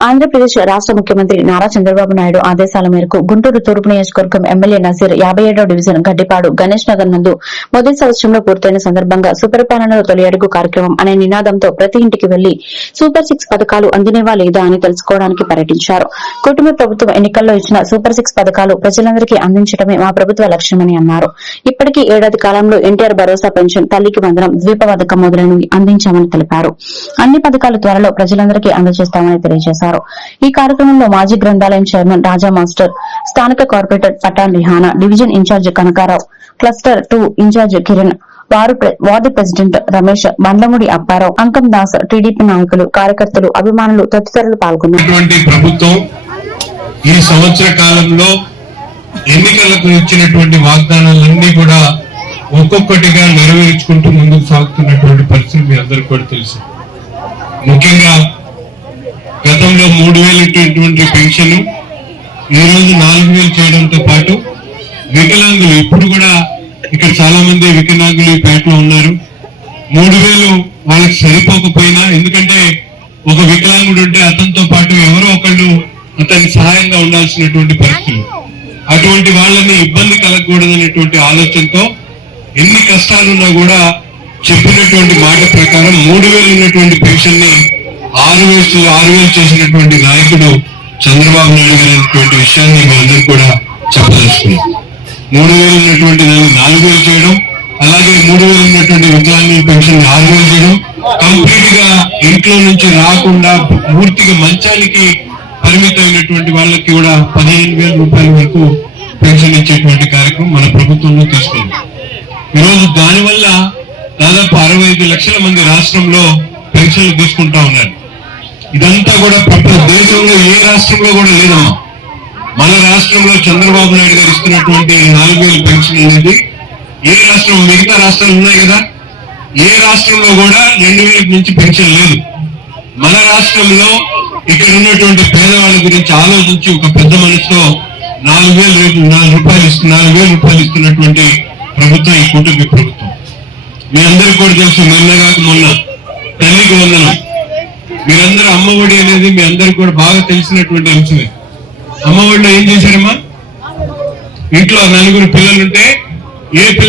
ఆంధ్రప్రదేశ్ రాష్ట ముఖ్యమంత్రి నారా చంద్రబాబు నాయుడు ఆదేశాల మేరకు గుంటూరు తూర్పు నియోజకవర్గం ఎమ్మెల్యే నజీర్ యాభై ఏడో డివిజన్ గడ్డిపాడు గణేష్ నగర్ నందు మొదటి సంవత్సరంలో పూర్తయిన సందర్భంగా సుపరిపాలనలో తొలి అడుగు కార్యక్రమం అనే నినాదంతో ప్రతి ఇంటికి వెళ్ళి సూపర్ సిక్స్ పథకాలు అందినేవా లేదా అని తెలుసుకోవడానికి పర్యటించారు. కుటుంబ ప్రభుత్వం ఎన్నికల్లో ఇచ్చిన సూపర్ సిక్స్ పథకాలు ప్రజలందరికీ అందించడమే మా ప్రభుత్వ లక్ష్యమని అన్నారు. ఇప్పటికీ ఏడాది కాలంలో ఎన్టీఆర్ భరోసా పెన్షన్ తల్లికి వందనం ద్వీప పథకం మొదలైనవి అందించామని తెలిపారు. అన్ని పథకాలు త్వరలో ప్రజలందరికీ అందజేస్తామని తెలియజేశారు. ఈ కార్యక్రమంలో మాజీ గ్రంథాలయం చైర్మన్ రాజా మాస్టర్ స్థానిక corporator Pathan Rihana division incharge Kanakarao cluster two incharge Kiran వారు ward president Ramesh Bandlamudi Apparao Ankam Das TDP నాయకులు కార్యకర్తలు అభిమానులు తదితరులు పాల్గొన్నారు. ప్రభుత్వం ఈ సంవత్సర కాలంలో ఎన్నికలకు ఇచ్చినటువంటి వాగ్దానాలన్నీ కూడా ఒక్కొక్కటిగా నెరవేర్చుకుంటూ ముందుకు సాగుతున్నటువంటి పరిస్థితి మీ అందరికీ కూడా తెలుసు. ముఖ్యంగా మూడు వేలు ఇటువంటి పెన్షన్ ఈ రోజు నాలుగు వేలు చేయడంతో పాటు వికలాంగులు ఇప్పుడు కూడా ఇక్కడ చాలా మంది వికలాంగులు ఈ పేటలో ఉన్నారు. మూడు వేలు వాళ్ళకి సరిపోకపోయినా ఎందుకంటే ఒక వికలాంగుడు ఉంటే అతనితో పాటు ఎవరో ఒకళ్ళు అతనికి సహాయంగా ఉండాల్సినటువంటి పరిస్థితులు. అటువంటి వాళ్ళని ఇబ్బంది కలగకూడదనేటువంటి ఆలోచనతో ఎన్ని కష్టాలున్నా కూడా చెప్పినటువంటి మాట ప్రకారం మూడు వేలు ఉన్నటువంటి పెన్షన్ని ఆరు వేలు ఆరు వేలు చేసినటువంటి నాయకుడు చంద్రబాబు నాయుడు గారు అనేటువంటి విషయాన్ని మీ కూడా చెప్పదలుచుకున్నాం. మూడు వేలు ఉన్నటువంటి నాలుగు వేలు చేయడం అలాగే మూడు వేలు ఉన్నటువంటి వికలాంగుల పెన్షన్ ఆరు వేలు చేయడం కంప్లీట్గా ఇంట్లో నుంచి రాకుండా పూర్తిగా మంచానికి పరిమితమైనటువంటి వాళ్ళకి కూడా పదిహేను వేల రూపాయల వరకు పెన్షన్ ఇచ్చేటువంటి కార్యక్రమం మన ప్రభుత్వంలో తీసుకుంది. ఈరోజు దానివల్ల దాదాపు అరవై ఐదు లక్షల మంది రాష్ట్రంలో పెన్షన్లు తీసుకుంటా ఉన్నారు. కూడా ప్రపంచ దేశంలో ఏ రాష్ట్రంలో కూడా లేదమ్మా మన రాష్ట్రంలో చంద్రబాబు నాయుడు గారు ఇస్తున్నటువంటి నాలుగు వేలు పెన్షన్ అనేది ఏ రాష్ట్రం మిగతా రాష్ట్రాలు ఉన్నాయి కదా? ఏ రాష్ట్రంలో కూడా రెండు వేలకు మించి పెన్షన్ లేదు. మన రాష్ట్రంలో ఇక్కడ ఉన్నటువంటి పేదవాళ్ళ గురించి ఆలోచించి ఒక పెద్ద మనసుతో నాలుగు వేలు రేపు నాలుగు రూపాయలు ఇస్తు నాలుగు వేల రూపాయలు ఇస్తున్నటువంటి ప్రభుత్వం ఈ కూటమి ప్రభుత్వం. మీ అందరికీ కూడా తెలుసు మొన్న కాక మొన్న తల్లికి వందనం. మీరందరూ అమ్మఒడి అనేది మీ అందరికి కూడా బాగా తెలిసినటువంటి అంశమే. అమ్మఒడిలో ఏం చేశారమ్మా? ఇంట్లో నలుగురు పిల్లలుంటే ఏ పిల్ల